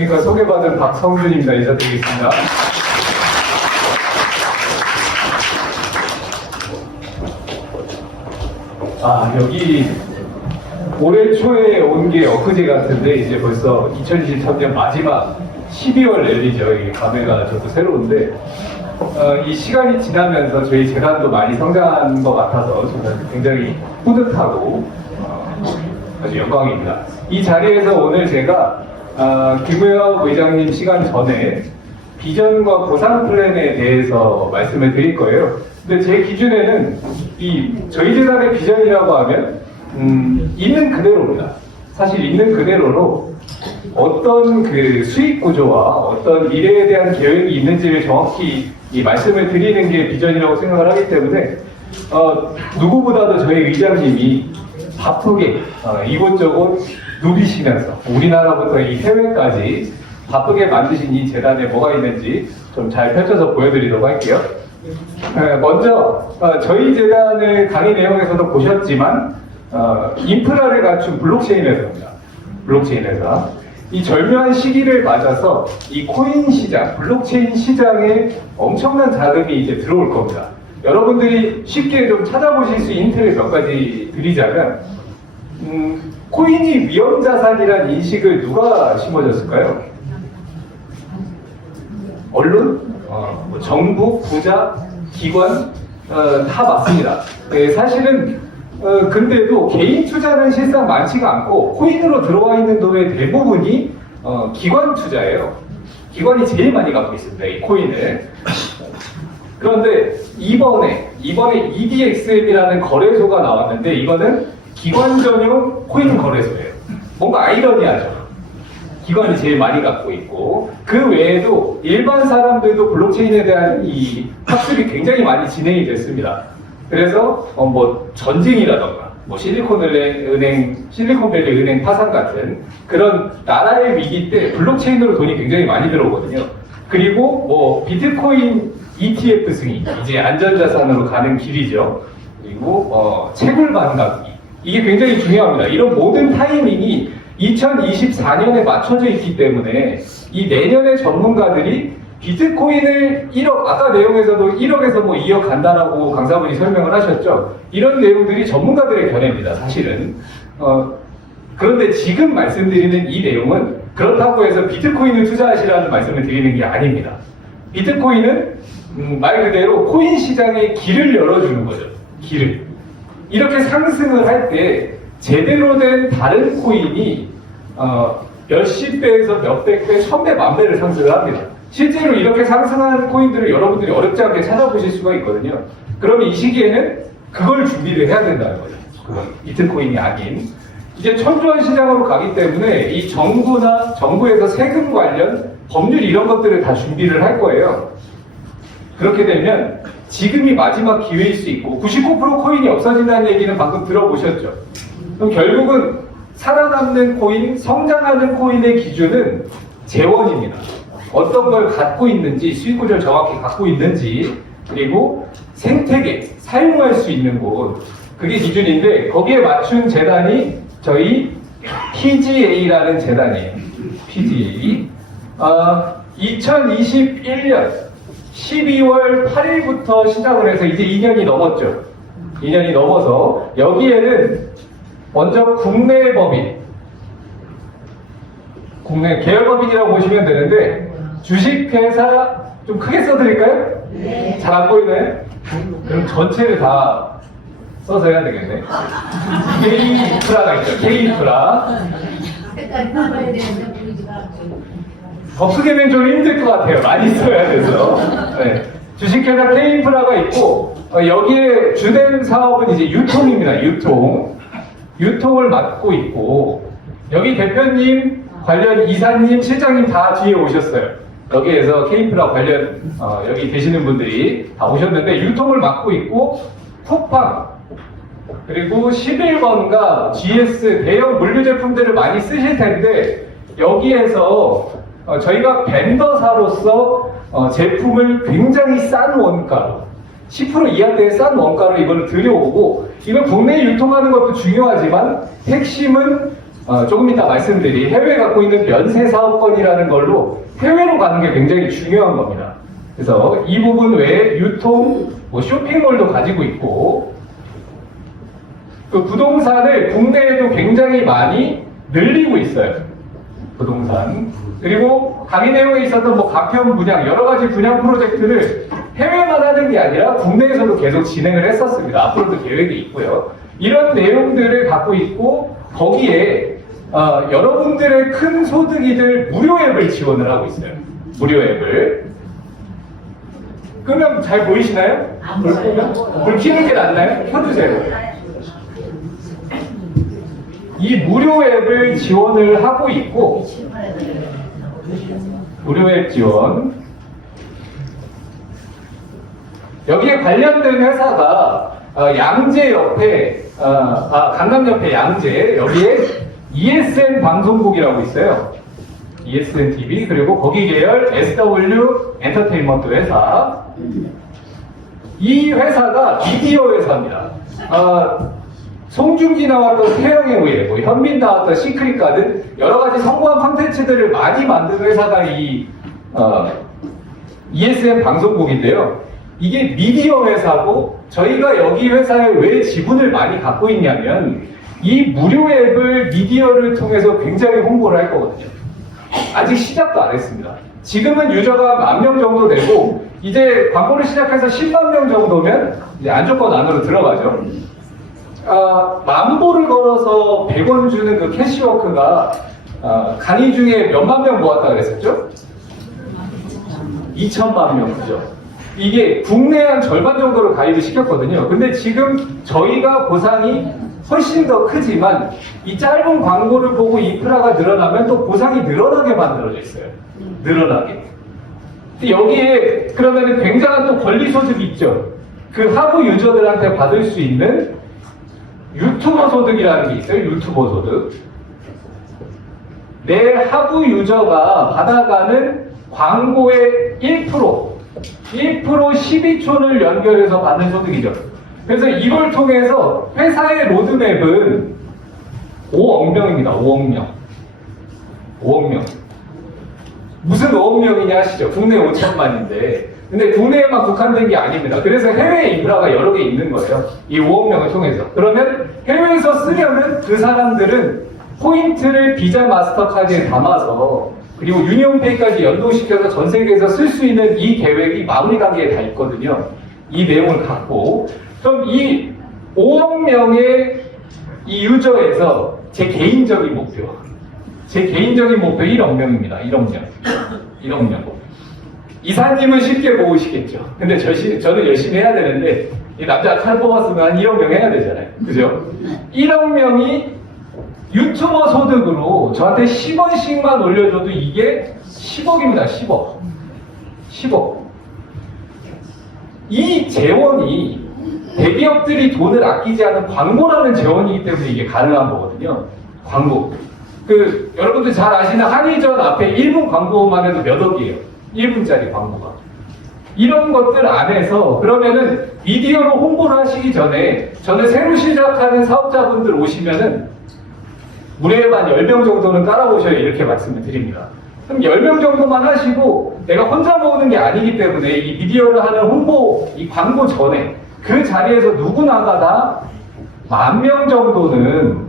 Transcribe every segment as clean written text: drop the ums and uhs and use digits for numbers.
안녕하십니까. 소개받은 박성준입니다. 인사드리겠습니다. 여기 올해 초에 온 게 엊그제 같은데 이제 벌써 2023년 마지막 12월 랠리죠. 이게 감회가 저도 새로운데 이 시간이 지나면서 저희 재단도 많이 성장한 것 같아서 저는 굉장히 뿌듯하고 아주 영광입니다. 이 자리에서 오늘 제가 김우혁 의장님 시간 전에 비전과 보상 플랜에 대해서 말씀을 드릴 거예요. 근데 제 기준에는 저희 재단의 비전이라고 하면 있는 그대로입니다. 사실 있는 그대로로 어떤 그 수익 구조와 어떤 미래에 대한 계획이 있는지를 정확히 말씀을 드리는 게 비전이라고 생각을 하기 때문에 누구보다도 저희 의장님이 바쁘게 이곳저곳 누비시면서 우리나라부터 이 해외까지 바쁘게 만드신 이 재단에 뭐가 있는지 좀 잘 펼쳐서 보여드리도록 할게요. 먼저 저희 재단의 강의 내용에서도 보셨지만 인프라를 갖춘 블록체인 회사입니다. 블록체인 회사. 이 절묘한 시기를 맞아서 이 코인 시장, 블록체인 시장에 엄청난 자금이 이제 들어올 겁니다. 여러분들이 쉽게 좀 찾아보실 수 있는 힌트를 몇 가지 드리자면 코인이 위험자산이라는 인식을 누가 심어줬을까요? 언론? 정부, 부자, 기관 다 맞습니다. 사실은 근데도 개인 투자는 실상 많지가 않고 코인으로 들어와 있는 돈의 대부분이 기관 투자예요. 기관이 제일 많이 갖고 있습니다. 이 코인을. 그런데 이번에 EDXM이라는 거래소가 나왔는데 이거는 기관 전용 코인 거래소예요. 뭔가 아이러니하죠. 기관이 제일 많이 갖고 있고 그 외에도 일반 사람들도 블록체인에 대한 이 학습이 굉장히 많이 진행이 됐습니다. 그래서 뭐 전쟁이라던가 뭐 실리콘밸리 은행 파산 같은 그런 나라의 위기 때 블록체인으로 돈이 굉장히 많이 들어오거든요. 그리고 뭐 비트코인 ETF 승인 이제 안전자산으로 가는 길이죠. 그리고 채굴 반갑기 이게 굉장히 중요합니다. 이런 모든 타이밍이 2024년에 맞춰져 있기 때문에 이 내년에 전문가들이 비트코인을 1억, 아까 내용에서도 1억에서 뭐 2억 간다라고 강사분이 설명을 하셨죠. 이런 내용들이 전문가들의 견해입니다, 사실은. 그런데 지금 말씀드리는 이 내용은 그렇다고 해서 비트코인을 투자하시라는 말씀을 드리는 게 아닙니다. 비트코인은 말 그대로 코인 시장에 길을 열어주는 거죠. 길을. 이렇게 상승을 할 때 제대로 된 다른 코인이 몇십 배에서 몇백 배, 천배, 만배를 상승을 합니다. 실제로 이렇게 상승한 코인들을 여러분들이 어렵지 않게 찾아보실 수가 있거든요. 그러면 이 시기에는 그걸 준비를 해야 된다는 거죠. 그건 비트코인이 아닌. 이제 천조원 시장으로 가기 때문에 이 정부에서 세금 관련 법률 이런 것들을 다 준비를 할 거예요. 그렇게 되면 지금이 마지막 기회일 수 있고 99% 코인이 없어진다는 얘기는 방금 들어보셨죠. 그럼 결국은 살아남는 코인, 성장하는 코인의 기준은 재원입니다. 어떤 걸 갖고 있는지, 수익구조를 정확히 갖고 있는지, 그리고 생태계, 사용할 수 있는 곳, 그게 기준인데 거기에 맞춘 재단이 저희 PGA라는 재단이에요. PGA. 2021년 12월 8일부터 시작을 해서 이제 2년이 넘었죠. 2년이 넘어서 여기에는 먼저 국내 법인, 국내 계열법인이라고 보시면 되는데 주식회사 좀 크게 써드릴까요? 네. 잘 안 보이나요? 그럼 전체를 다 써서 해야 되겠네. K인프라가 있죠. K인프라. 더 크게는 좀 힘들 것 같아요. 많이 써야 돼서. 네. 주식회사 K인프라가 있고 여기에 주된 사업은 이제 유통입니다. 유통을 맡고 있고 여기 대표님, 관련 이사님, 실장님 다 뒤에 오셨어요. 여기에서 K인프라 관련 여기 계시는 분들이 다 오셨는데 유통을 맡고 있고 쿠팡 그리고 11번가 GS 대형 물류 제품들을 많이 쓰실 텐데 여기에서 저희가 벤더사로서 제품을 굉장히 싼 원가로 10% 이하대의 싼 원가로 이걸 들여오고 이걸 국내에 유통하는 것도 중요하지만 핵심은 조금 이따 말씀드릴 해외에 갖고 있는 면세 사업권이라는 걸로 해외로 가는 게 굉장히 중요한 겁니다. 그래서 이 부분 외에 유통, 뭐 쇼핑몰도 가지고 있고, 그 부동산을 국내에도 굉장히 많이 늘리고 있어요. 부동산. 그리고 강의 내용에 있었던 뭐 가평 분양, 여러 가지 분양 프로젝트를 해외만 하는 게 아니라 국내에서도 계속 진행을 했었습니다. 앞으로도 계획이 있고요. 이런 내용들을 갖고 있고, 거기에 여러분들의 큰 소득이들 무료 앱을 지원을 하고 있어요. 무료 앱을. 끄면 잘 보이시나요? 불 끄면? 불 켜는 게 낫나요? 켜주세요. 이 무료 앱을 지원을 하고 있고, 무료 앱 지원. 여기에 관련된 회사가 양재 옆에, 강남 옆에 양재, 여기에 ESN 방송국이라고 있어요. ESN TV, 그리고 거기 계열 SW 엔터테인먼트 회사. 이 회사가 미디어 회사입니다. 송중기 나왔던 태영의 후예, 뭐 현민 나왔던 시크릿 가든 여러 가지 성공한 콘텐츠들을 많이 만든 회사가 이 ESN 방송국인데요. 이게 미디어 회사고, 저희가 여기 회사에 왜 지분을 많이 갖고 있냐면 이 무료 앱을 미디어를 통해서 굉장히 홍보를 할 거거든요. 아직 시작도 안 했습니다. 지금은 유저가 10,000명 정도 되고, 이제 광고를 시작해서 10만 명 정도면 이제 안조건 안으로 들어가죠. 만보를 걸어서 100원 주는 그 캐시워크가 강의 중에 몇만 명 모았다 그랬었죠? 2천만 명, 그죠? 이게 국내 한 절반 정도를 가입을 시켰거든요. 근데 지금 저희가 보상이 훨씬 더 크지만 이 짧은 광고를 보고 인프라가 늘어나면 또 보상이 늘어나게 만들어져 있어요. 늘어나게. 여기에 그러면 굉장한 또 권리 소득이 있죠. 그 하부 유저들한테 받을 수 있는 유튜버 소득이라는 게 있어요. 유튜버 소득. 내 하부 유저가 받아가는 광고의 1% 12촌을 연결해서 받는 소득이죠. 그래서 이걸 통해서 회사의 로드맵은 5억 명입니다. 5억 명. 5억 명. 무슨 5억 명이냐 하시죠? 국내 5천만인데. 근데 국내에만 국한된 게 아닙니다. 그래서 해외 인프라가 여러 개 있는 거예요. 이 5억 명을 통해서. 그러면 해외에서 쓰려면 그 사람들은 포인트를 비자 마스터카드에 담아서, 그리고 유니온페이까지 연동시켜서 전 세계에서 쓸 수 있는 이 계획이 마무리 단계에 다 있거든요. 이 내용을 갖고. 그럼 이 5억 명의 이 유저에서 제 개인적인 목표 1억 명입니다. 1억 명. 1억 명. 이사님은 쉽게 모으시겠죠. 근데 저는 열심히 해야 되는데, 이 남자 칼 뽑았으면 한 1억 명 해야 되잖아요. 그죠? 1억 명이 유튜버 소득으로 저한테 10원씩만 올려줘도 이게 10억입니다. 10억. 10억. 이 재원이 대기업들이 돈을 아끼지 않은 광고라는 재원이기 때문에 이게 가능한 거거든요. 광고. 여러분들 잘 아시는 한의전 앞에 1분 광고만 해도 몇 억이에요. 1분짜리 광고가. 이런 것들 안에서 그러면은 미디어로 홍보를 하시기 전에 저는 새로 시작하는 사업자분들 오시면은 무료에만 10명 정도는 깔아보셔야 이렇게 말씀을 드립니다. 그럼 10명 정도만 하시고 내가 혼자 모으는 게 아니기 때문에 이 미디어를 하는 홍보, 이 광고 전에 그 자리에서 누구나가 다 10,000명 정도는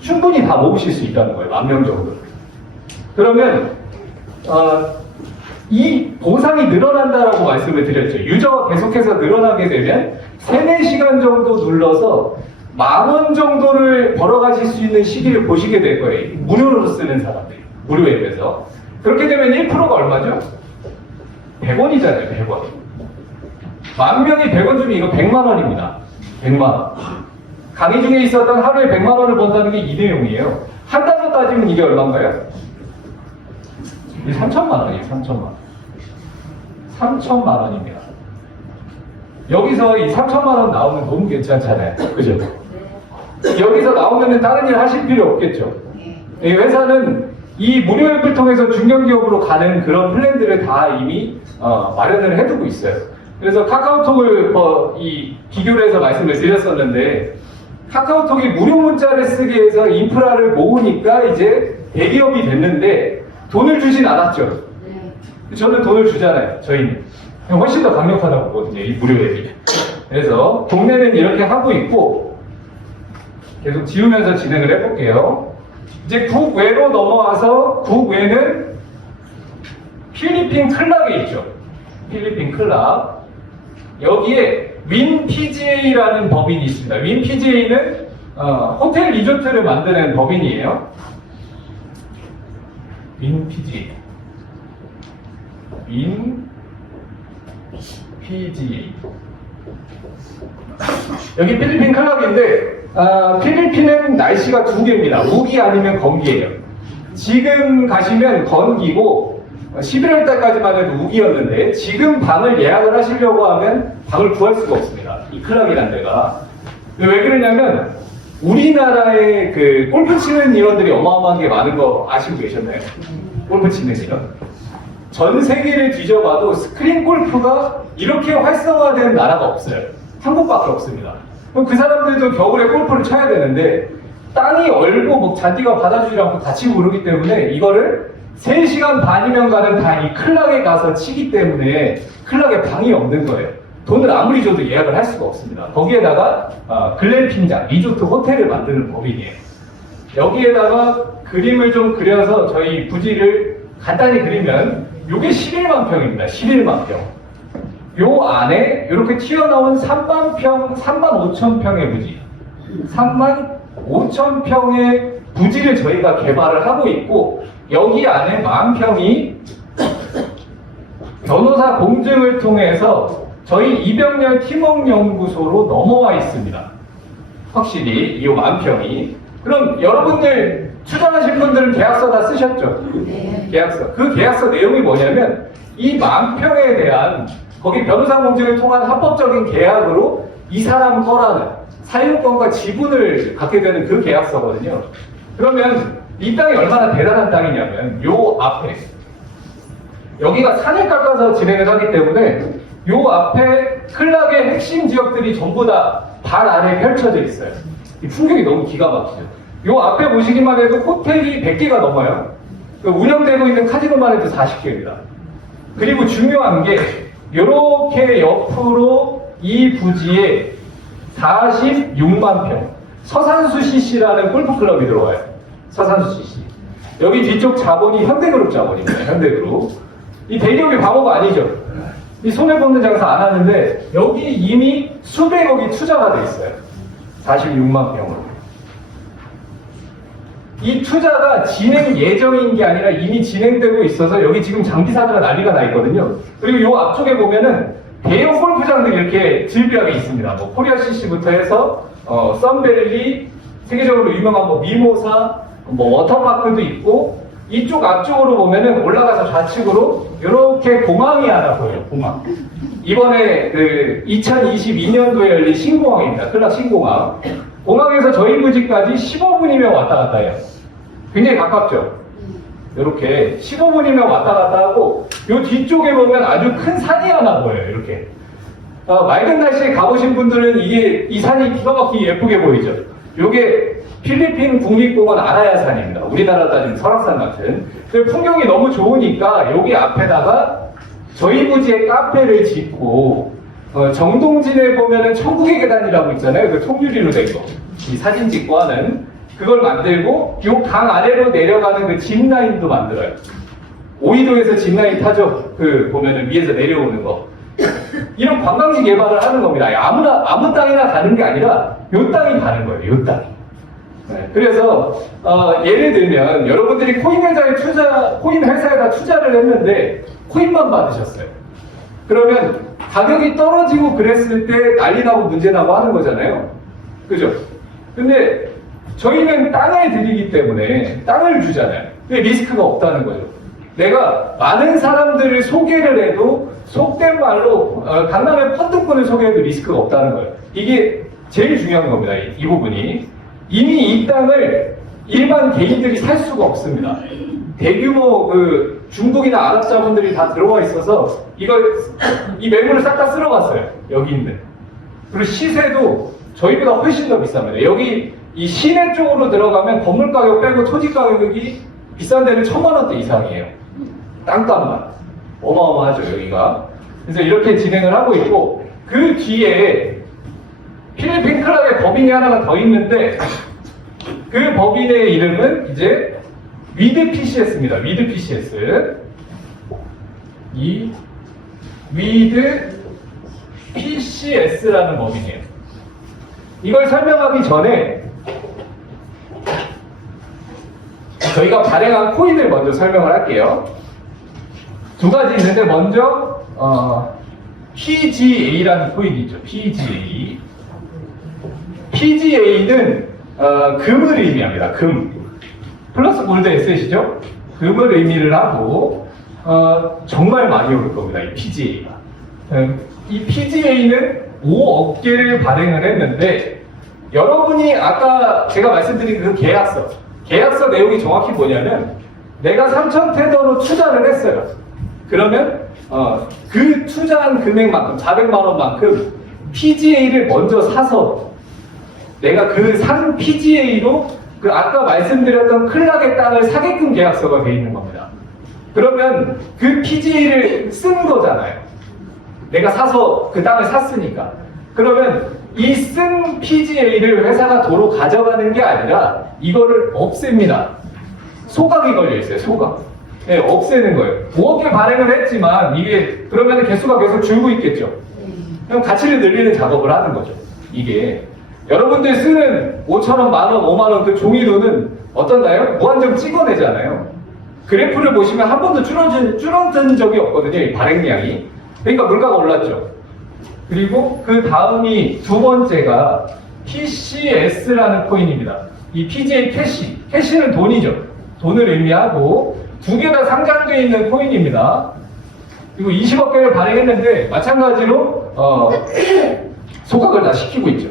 충분히 다 모으실 수 있다는 거예요. 10,000명 정도. 그러면 이 보상이 늘어난다라고 말씀을 드렸죠. 유저가 계속해서 늘어나게 되면 3-4시간 정도 눌러서 10,000원 정도를 벌어가실 수 있는 시기를 보시게 될 거예요. 무료로 쓰는 사람들. 무료 앱에서. 그렇게 되면 1%가 얼마죠? 100원이잖아요. 100원. 10,000명이 100원 주면 이거 100만 원입니다. 100만 원. 강의 중에 있었던 하루에 100만 원을 번다는 게 이 내용이에요. 한 달로 따지면 이게 얼마인가요? 이 3천만 원이에요. 3천만 원. 3천만 원입니다. 여기서 이 3천만 원 나오면 너무 괜찮잖아요. 그죠? 여기서 나오면 다른 일 하실 필요 없겠죠. 이 회사는 이 무료 앱을 통해서 중견기업으로 가는 그런 플랜들을 다 이미 마련을 해두고 있어요. 그래서 카카오톡을 비교를 해서 말씀을 드렸었는데, 카카오톡이 무료 문자를 쓰게 해서 인프라를 모으니까 이제 대기업이 됐는데 돈을 주진 않았죠. 저는 돈을 주잖아요. 저희는 훨씬 더 강력하다고 보거든요. 이 무료 앱이. 그래서 동네는 이렇게 하고 있고 계속 지우면서 진행을 해볼게요. 이제 국외로 넘어와서 국외는 필리핀 클락에 있죠. 필리핀 클락. 여기에 윈PGA라는 법인이 있습니다. 윈PGA는 호텔 리조트를 만드는 법인이에요. 윈PGA. 윈PGA. 여기 필리핀 클락인데 필리핀은 날씨가 두 개입니다. 우기 아니면 건기예요. 지금 가시면 건기고 11월 달까지만 해도 우기였는데 지금 방을 예약을 하시려고 하면 방을 구할 수가 없습니다. 이 클락이라는 데가. 왜 그러냐면 우리나라에 그 골프 치는 인원들이 어마어마한 게 많은 거 아시고 계셨나요? 골프 치는 인원. 전 세계를 뒤져봐도 스크린 골프가 이렇게 활성화된 나라가 없어요. 한국밖에 없습니다. 그럼 그 사람들도 겨울에 골프를 쳐야 되는데 땅이 얼고 뭐 잔디가 받아주지 않고 다치고 그러기 때문에 이거를 3시간 반이면 가는 다 이 클락에 가서 치기 때문에 클락에 방이 없는 거예요. 돈을 아무리 줘도 예약을 할 수가 없습니다. 거기에다가 글램핑장, 리조트 호텔을 만드는 법인이에요. 여기에다가 그림을 좀 그려서 저희 부지를 간단히 그리면 이게 11만 평입니다. 11만 평. 요 안에 이렇게 튀어나온 3만 5천 평의 부지, 3만 5천 평의 부지를 저희가 개발을 하고 있고 여기 안에 10,000평이 변호사 공증을 통해서 저희 이병렬 팀워크연구소로 넘어와 있습니다. 확실히 이 10,000평이. 그럼 여러분들 투자하신 분들은 계약서 다 쓰셨죠? 네. 계약서. 그 계약서 내용이 뭐냐면 이 10,000평에 대한 거기 변호사 공증을 통한 합법적인 계약으로 이 사람 거라는 사용권과 지분을 갖게 되는 그 계약서거든요. 그러면 이 땅이 얼마나 대단한 땅이냐면 요 앞에 여기가 산을 깎아서 진행을 하기 때문에 요 앞에 클락의 핵심 지역들이 전부 다 발 아래 펼쳐져 있어요. 이 풍경이 너무 기가 막히죠. 요 앞에 보시기만 해도 호텔이 100개가 넘어요. 운영되고 있는 카지노만 해도 40개입니다. 그리고 중요한 게 요렇게 옆으로 이 부지에 46만 평 서산수 CC라는 골프클럽이 들어와요. 서산수 CC. 여기 뒤쪽 자본이 현대그룹 자본입니다. 현대그룹. 이 대기업이 바보가 아니죠. 이 손해보는 장사 안 하는데 여기 이미 수백억이 투자가 돼 있어요. 46만 평으로. 이 투자가 진행 예정인 게 아니라 이미 진행되고 있어서 여기 지금 장비사들가 난리가 나 있거든요. 그리고 요 앞쪽에 보면은 대형 골프장들이 이렇게 즐비하게 있습니다. 뭐 코리아 CC부터 해서 썬밸리, 세계적으로 유명한 뭐 미모사, 뭐 워터파크도 있고 이쪽 앞쪽으로 보면은 올라가서 좌측으로 이렇게 공항이 하나 보여요. 공항. 이번에 그 2022년도에 열린 신공항입니다. 클락 신공항. 공항에서 저희 부지까지 15분이면 왔다 갔다 해요. 굉장히 가깝죠? 이렇게 15분이면 왔다 갔다 하고 요 뒤쪽에 보면 아주 큰 산이 하나 보여요. 이렇게. 맑은 날씨에 가보신 분들은 이 산이 기가 막히게 예쁘게 보이죠? 요게 필리핀 국립공원 아라야산입니다. 우리나라 따지면 설악산 같은. 그 풍경이 너무 좋으니까 여기 앞에다가 저희 부지에 카페를 짓고 정동진에 보면은 천국의 계단이라고 있잖아요. 그 통유리로 된 거. 이 사진 찍고 하는 그걸 만들고 요 강 아래로 내려가는 그 짚라인도 만들어요. 오이도에서 짚라인 타죠. 그 보면은 위에서 내려오는 거. 이런 관광지 개발을 하는 겁니다. 아무 땅이나 가는 게 아니라 요 땅이 가는 거예요. 요 땅이. 네, 그래서 예를 들면 여러분들이 코인 회사에다 투자를 했는데 코인만 받으셨어요. 그러면 가격이 떨어지고 그랬을 때 난리 나고 문제 나고 하는 거잖아요. 그죠? 근데 저희는 땅을 드리기 때문에 땅을 주잖아요. 근데 리스크가 없다는 거죠. 내가 많은 사람들을 소개를 해도 속된 말로 강남의 펀드권을 소개해도 리스크가 없다는 거예요. 이게 제일 중요한 겁니다. 이 부분이. 이미 이 땅을 일반 개인들이 살 수가 없습니다. 대규모 중국이나 아랍 자본들이 다 들어와 있어서 이 매물을 싹 다 쓸어갔어요. 여기 있는. 그리고 시세도 저희보다 훨씬 더 비쌉니다. 여기 이 시내 쪽으로 들어가면 건물 가격 빼고 토지 가격이 비싼 데는 1,000만 원대 이상이에요. 땅값만. 어마어마하죠, 여기가. 그래서 이렇게 진행을 하고 있고, 그 뒤에 필리핀 클럽의 법인이 하나가 더 있는데, 그 법인의 이름은 이제 위드 PCS입니다. 위드 PCS. 이 위드 PCS라는 법인이에요. 이걸 설명하기 전에 저희가 발행한 코인을 먼저 설명을 할게요. 두 가지 있는데 먼저 PGA라는 코인이 있죠. PGA. PGA는 금을 의미합니다. 금. 플러스 골드 에셋이죠. 금을 의미를 하고 정말 많이 오를 겁니다. 이 PGA가. 이 PGA는 5억 개를 발행을 했는데 여러분이 아까 제가 말씀드린 그 계약서 내용이 정확히 뭐냐면 내가 3,000테더로 투자를 했어요. 그러면 그 투자한 금액만큼 400만 원만큼 PGA를 먼저 사서 내가 그 산 PGA로 그 아까 말씀드렸던 클락의 땅을 사게끔 계약서가 돼 있는 겁니다. 그러면 그 PGA를 쓴 거잖아요. 내가 사서 그 땅을 샀으니까. 그러면 이 쓴 PGA를 회사가 도로 가져가는 게 아니라 이거를 없앱니다. 소각이 걸려 있어요. 소각. 네, 없애는 거예요. 5억 개 발행을 했지만 이게 그러면 개수가 계속 줄고 있겠죠. 그럼 가치를 늘리는 작업을 하는 거죠. 이게 여러분들 쓰는 5,000원, 만원, 5만원 그 종이돈은 어떤가요? 무한정 찍어내잖아요. 그래프를 보시면 한 번도 줄어든 적이 없거든요. 이 발행량이. 그러니까 물가가 올랐죠. 그리고 그 다음이 두 번째가 PCS라는 코인입니다. 이 PGA 캐시. 캐시는 돈이죠. 돈을 의미하고 두 개 다 상장되어 있는 코인입니다. 그리고 20억 개를 발행했는데 마찬가지로 소각을 다 시키고 있죠.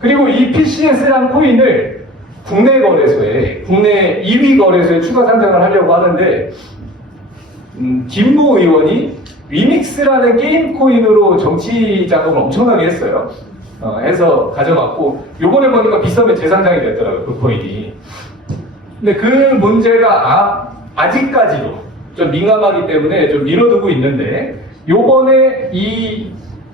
그리고 이 PCS라는 코인을 국내 거래소에, 국내 2위 거래소에 추가 상장을 하려고 하는데 김모 의원이 리믹스라는 게임 코인으로 정치 자금을 엄청나게 했어요. 해서 가져갔고 요번에 보니까 비싸면 재상장이 됐더라고요. 그 코인이. 근데 그 문제가 아직까지도 좀 민감하기 때문에 좀 미뤄두고 있는데 요번에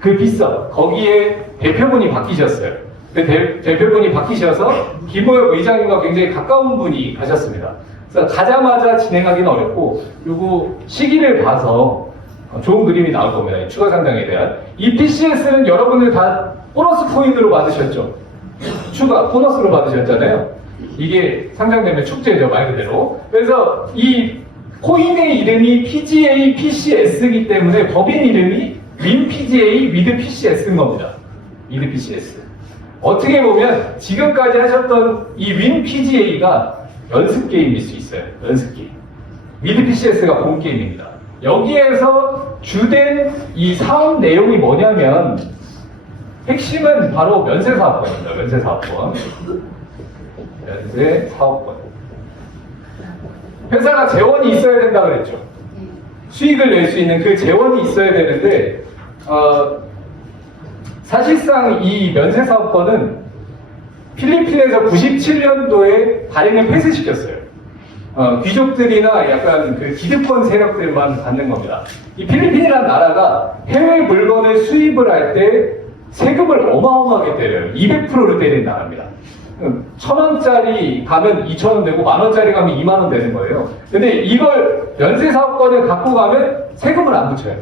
그 비서 거기에 대표분이 바뀌셨어요. 그 대표분이 바뀌셔서 김호엽 의장님과 굉장히 가까운 분이 가셨습니다. 그래서 가자마자 진행하기는 어렵고 요거 시기를 봐서 좋은 그림이 나올 겁니다. 이 추가 상장에 대한. 이 PCS는 여러분들 다 보너스 코인으로 받으셨죠? 추가 보너스로 받으셨잖아요. 이게 상장되면 축제죠, 말 그대로. 그래서 이 코인의 이름이 PGA PCS이기 때문에 법인 이름이 WinPGA with PCS인 겁니다. with PCS. 어떻게 보면 지금까지 하셨던 이 WinPGA가 연습 게임일 수 있어요. 연습 게임. with PCS가 본 게임입니다. 여기에서 주된 이 사업 내용이 뭐냐면 핵심은 바로 면세사업권입니다. 면세사업권. 면세사업권. 회사가 재원이 있어야 된다 그랬죠. 수익을 낼 수 있는 그 재원이 있어야 되는데 사실상 이 면세사업권은 필리핀에서 97년도에 발행을 폐쇄시켰어요. 귀족들이나 약간 그 기득권 세력들만 받는 겁니다. 이 필리핀이라는 나라가 해외 물건을 수입을 할 때 세금을 어마어마하게 때려요. 200%를 때리는 나라입니다. 1,000원짜리 가면 2,000원 내고 10,000원짜리 가면 20,000원 되는 거예요. 근데 이걸 면세사업권을 갖고 가면 세금을 안 붙여요.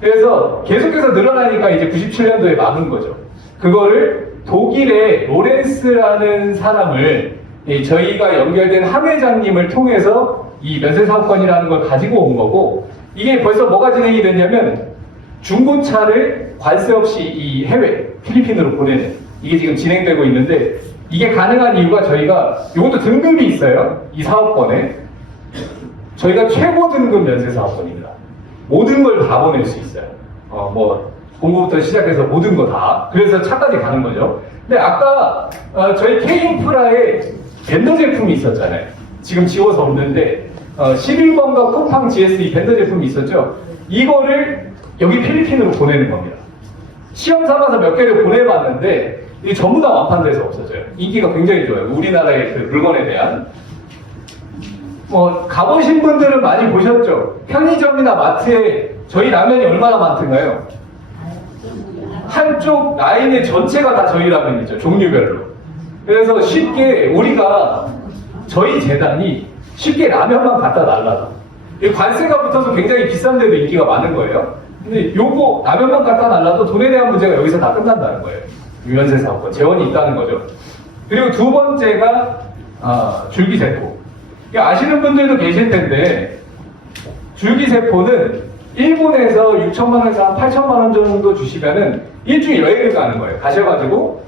그래서 계속해서 늘어나니까 이제 97년도에 막은 거죠. 그거를 독일의 로렌스라는 사람을 저희가 연결된 함 회장님을 통해서 이 면세사업권이라는 걸 가지고 온 거고, 이게 벌써 뭐가 진행이 됐냐면 중고차를 관세 없이 이 해외 필리핀으로 보내는, 이게 지금 진행되고 있는데, 이게 가능한 이유가 저희가 이것도 등급이 있어요. 이 사업권에 저희가 최고 등급 면세사업권입니다. 모든 걸 다 보낼 수 있어요. 뭐 공부부터 시작해서 모든 거 다. 그래서 차까지 가는 거죠. 근데 아까 저희 K인프라에 벤더 제품이 있었잖아요. 지금 지워서 없는데 11번과 쿠팡 GSE 벤더 제품이 있었죠. 이거를 여기 필리핀으로 보내는 겁니다. 시험 삼아서 몇 개를 보내봤는데 이게 전부 다 완판돼서 없어져요. 인기가 굉장히 좋아요. 우리나라의 그 물건에 대한. 뭐 가보신 분들은 많이 보셨죠? 편의점이나 마트에 저희 라면이 얼마나 많던가요? 한쪽 라인의 전체가 다 저희 라면이죠. 종류별로. 그래서 쉽게 우리가 저희 재단이 쉽게 라면만 갖다 달라고. 관세가 붙어서 굉장히 비싼데도 인기가 많은 거예요. 근데 요거 라면만 갖다 달라도 돈에 대한 문제가 여기서 다 끝난다는 거예요. 유연세 사업권 재원이 있다는 거죠. 그리고 두 번째가 줄기세포. 아시는 분들도 계실 텐데 줄기세포는 일본에서 6천만 원에서 한 8천만 원 정도 주시면은 일주일 여행을 가는 거예요. 가셔가지고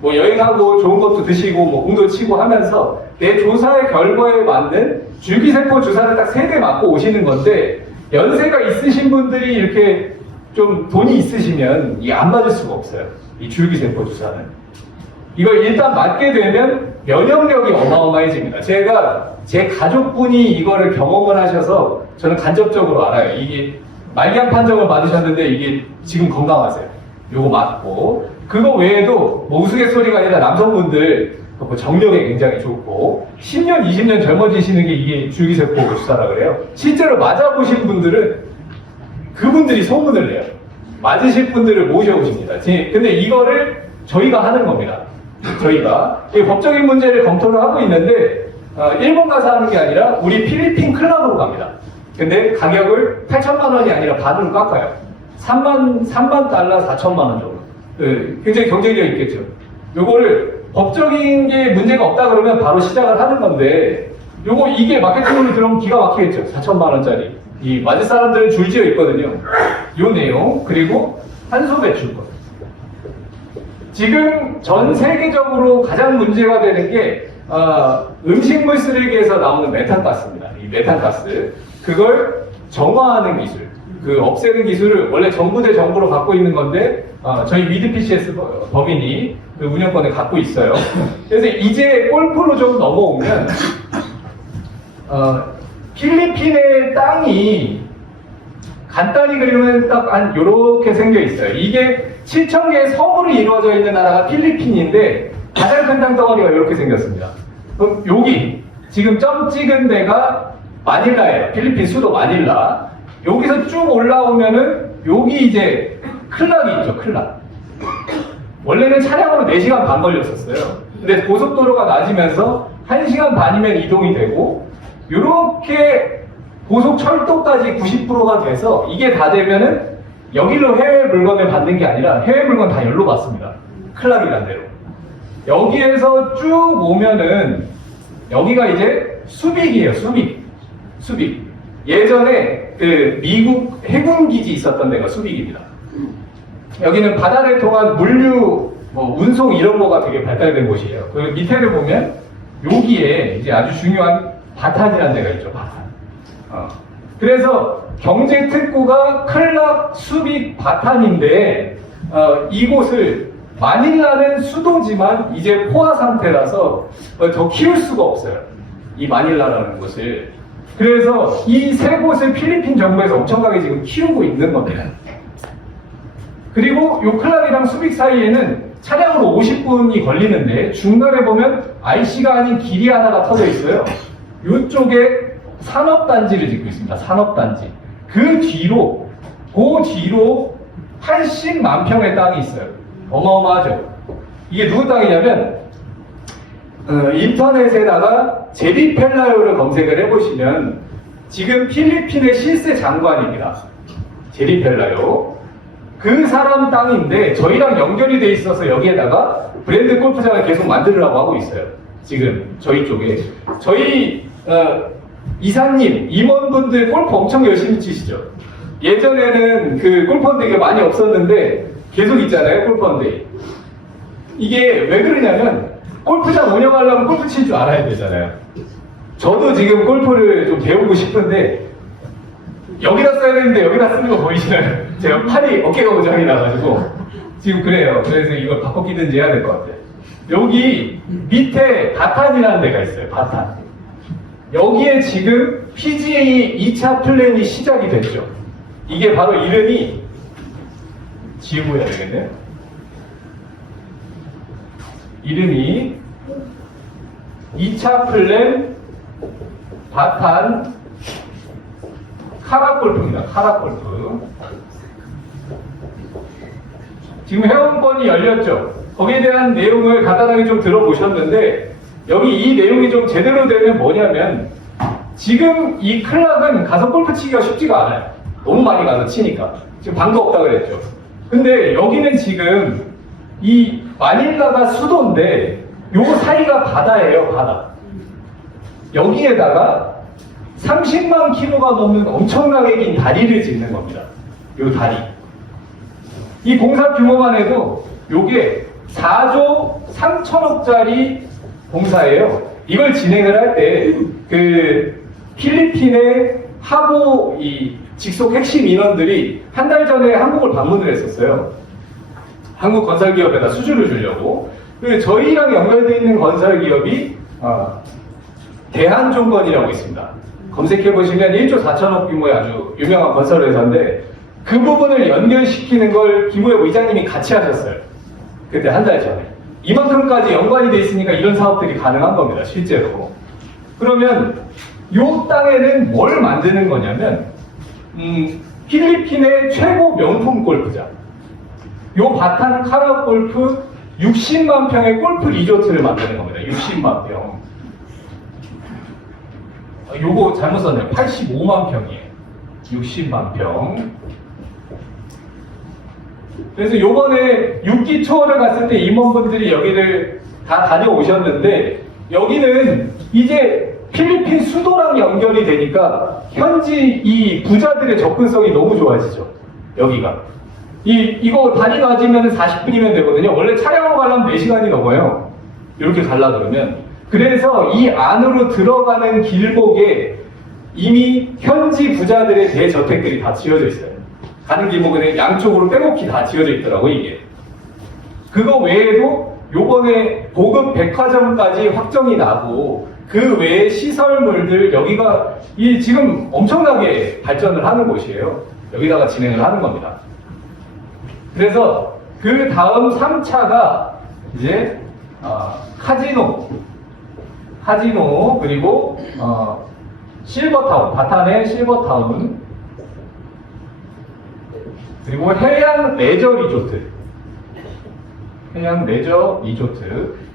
뭐 여행하고 좋은 것도 드시고 뭐 공도 치고 하면서 내 조사의 결과에 맞는 줄기세포 주사를 딱 3대 맞고 오시는 건데 연세가 있으신 분들이 이렇게 좀 돈이 있으시면 이게 안 맞을 수가 없어요. 이 줄기세포 주사는. 이걸 일단 맞게 되면 면역력이 어마어마해집니다. 제가 제 가족분이 이거를 경험을 하셔서 저는 간접적으로 알아요. 이게 말기암 판정을 받으셨는데 이게 지금 건강하세요. 요거 맞고. 그거 외에도 뭐 우스갯소리가 아니라 남성분들 뭐 정력에 굉장히 좋고 10년, 20년 젊어지시는 게 이게 줄기세포 주사라 그래요. 실제로 맞아보신 분들은 그분들이 소문을 내요. 맞으실 분들을 모셔오십니다. 근데 이거를 저희가 하는 겁니다. 저희가 법적인 문제를 검토를 하고 있는데 일본 가서 하는 게 아니라 우리 필리핀 클럽으로 갑니다. 근데 가격을 8천만 원이 아니라 반으로 깎아요. 3만 달러 4천만 원 정도. 굉장히 경쟁력 있겠죠. 요거를 법적인 게 문제가 없다 그러면 바로 시작을 하는 건데 이게 마케팅으로 들어오면 기가 막히겠죠. 4천만 원짜리. 이 맞을 사람들은 줄지어 있거든요. 요 내용 그리고 탄소 배출권. 지금 전 세계적으로 가장 문제가 되는 게 음식물 쓰레기에서 나오는 메탄가스입니다. 이 메탄가스 그걸 정화하는 기술, 그 없애는 기술을 원래 정부 대 정부로 갖고 있는 건데 저희 위드PCS 법인이 그 운영권을 갖고 있어요. 그래서 이제 골프로 좀 넘어오면 필리핀의 땅이 간단히 그리면 딱 한 요렇게 생겨 있어요. 이게 7,000개의 섬으로 이루어져 있는 나라가 필리핀인데 가장 큰 땅덩어리가 이렇게 생겼습니다. 그럼 여기 지금 점 찍은 데가 마닐라예요. 필리핀 수도 마닐라. 여기서 쭉 올라오면은 여기 이제 클락이 있죠. 클락. 원래는 차량으로 4시간 반 걸렸었어요. 근데 고속도로가 낮으면서 1시간 반이면 이동이 되고 요렇게 고속철도까지 90%가 돼서 이게 다 되면은 여기로 해외 물건을 받는 게 아니라 해외 물건 다 여기로 받습니다. 클락이란 대로. 여기에서 쭉 오면은 여기가 이제 수빅이에요. 수빅. 예전에 그 미국 해군 기지 있었던 데가 수빅입니다. 여기는 바다를 통한 물류, 뭐 운송 이런 거가 되게 발달된 곳이에요. 그 밑에를 보면 여기에 이제 아주 중요한 바탄이라는 데가 있죠. 바탄. 그래서 경제 특구가 클락, 수빅, 바탄인데 이곳을 마닐라는 수도지만 이제 포화 상태라서 더 키울 수가 없어요. 이 마닐라라는 곳을. 그래서 이 세 곳을 필리핀 정부에서 엄청나게 지금 키우고 있는 겁니다. 그리고 요 클락이랑 수빅 사이에는 차량으로 50분이 걸리는데 중간에 보면 IC가 아닌 길이 하나가 터져 있어요. 이쪽에 산업단지를 짓고 있습니다. 산업단지. 그 뒤로 80만 평의 땅이 있어요. 어마어마하죠. 이게 누구 땅이냐면 인터넷에다가 제리 펠라요를 검색을 해보시면 지금 필리핀의 실세 장관입니다. 제리 펠라요. 그 사람 땅인데 저희랑 연결이 돼 있어서 여기에다가 브랜드 골프장을 계속 만들으라고 하고 있어요. 지금 저희 쪽에. 저희 이사님, 임원분들 골프 엄청 열심히 치시죠. 예전에는 그 골프원데이가 많이 없었는데 계속 있잖아요. 골프원데이. 이게 왜 그러냐면 골프장 운영하려면 골프 칠 줄 알아야 되잖아요. 저도 지금 골프를 좀 배우고 싶은데 여기다 써야 되는데 여기다 쓰는 거 보이시나요? 제가 팔이 어깨가 고장이 나가지고 지금 그래요. 그래서 이걸 바꿔 끼든지 해야 될 것 같아요. 여기 밑에 바탄이라는 데가 있어요. 바탄. 여기에 지금 PGA 2차 플랜이 시작이 됐죠. 이게 바로 이름이 지우야 되겠네요. 이름이 2차 플랜 바탄 카라골프입니다. 카라골프. 지금 회원권이 열렸죠. 거기에 대한 내용을 간단하게 좀 들어보셨는데, 여기 이 내용이 좀 제대로 되면 뭐냐면, 지금 이 클락은 가서 골프 치기가 쉽지가 않아요. 너무 많이 가서 치니까. 지금 방도 없다 그랬죠. 근데 여기는 지금 이 마닐라가 수도인데 요 사이가 바다예요, 바다. 여기에다가 30만 킬로가 넘는 엄청나게 긴 다리를 짓는 겁니다. 요 다리. 이 공사 규모만 해도 요게 4조 3천억짜리 공사예요. 이걸 진행을 할 때 그 필리핀의 하보 이 직속 핵심 인원들이 한 달 전에 한국을 방문을 했었어요. 한국 건설기업에다 수주를 주려고. 저희랑 연결되어 있는 건설기업이 대한종건이라고 있습니다. 검색해보시면 1조 4천억 규모의 아주 유명한 건설회사인데, 그 부분을 연결시키는 걸 김우엽 의장님이 같이 하셨어요. 그때 한 달 전에. 이만큼까지 연관이 돼 있으니까 이런 사업들이 가능한 겁니다, 실제로. 그러면 요 땅에는 뭘 만드는 거냐면, 필리핀의 최고 명품 골프장, 요 바탄 카라 골프 60만 평의 골프 리조트를 만드는 겁니다. 60만 평. 요거 잘못 썼네요. 85만 평이에요. 60만 평. 그래서 요번에 6기 투어를 갔을 때 임원분들이 여기를 다 다녀오셨는데, 여기는 이제 필리핀 수도랑 연결이 되니까 현지 이 부자들의 접근성이 너무 좋아지죠. 여기가. 이거 다리 가지면 40분이면 되거든요. 원래 차량으로 가려면 4시간이 넘어요. 이렇게 가려 그러면. 그래서 이 안으로 들어가는 길목에 이미 현지 부자들의 대저택들이 다 지어져 있어요. 가는 길목에 양쪽으로 빼곡히 다 지어져 있더라고요, 이게. 그거 외에도 요번에 고급 백화점까지 확정이 나고, 그 외에 시설물들, 여기가 지금 엄청나게 발전을 하는 곳이에요. 여기다가 진행을 하는 겁니다. 그래서 그 다음 3차가 이제 카지노 그리고 실버타운, 바탄의 실버타운, 그리고 해양 레저 리조트.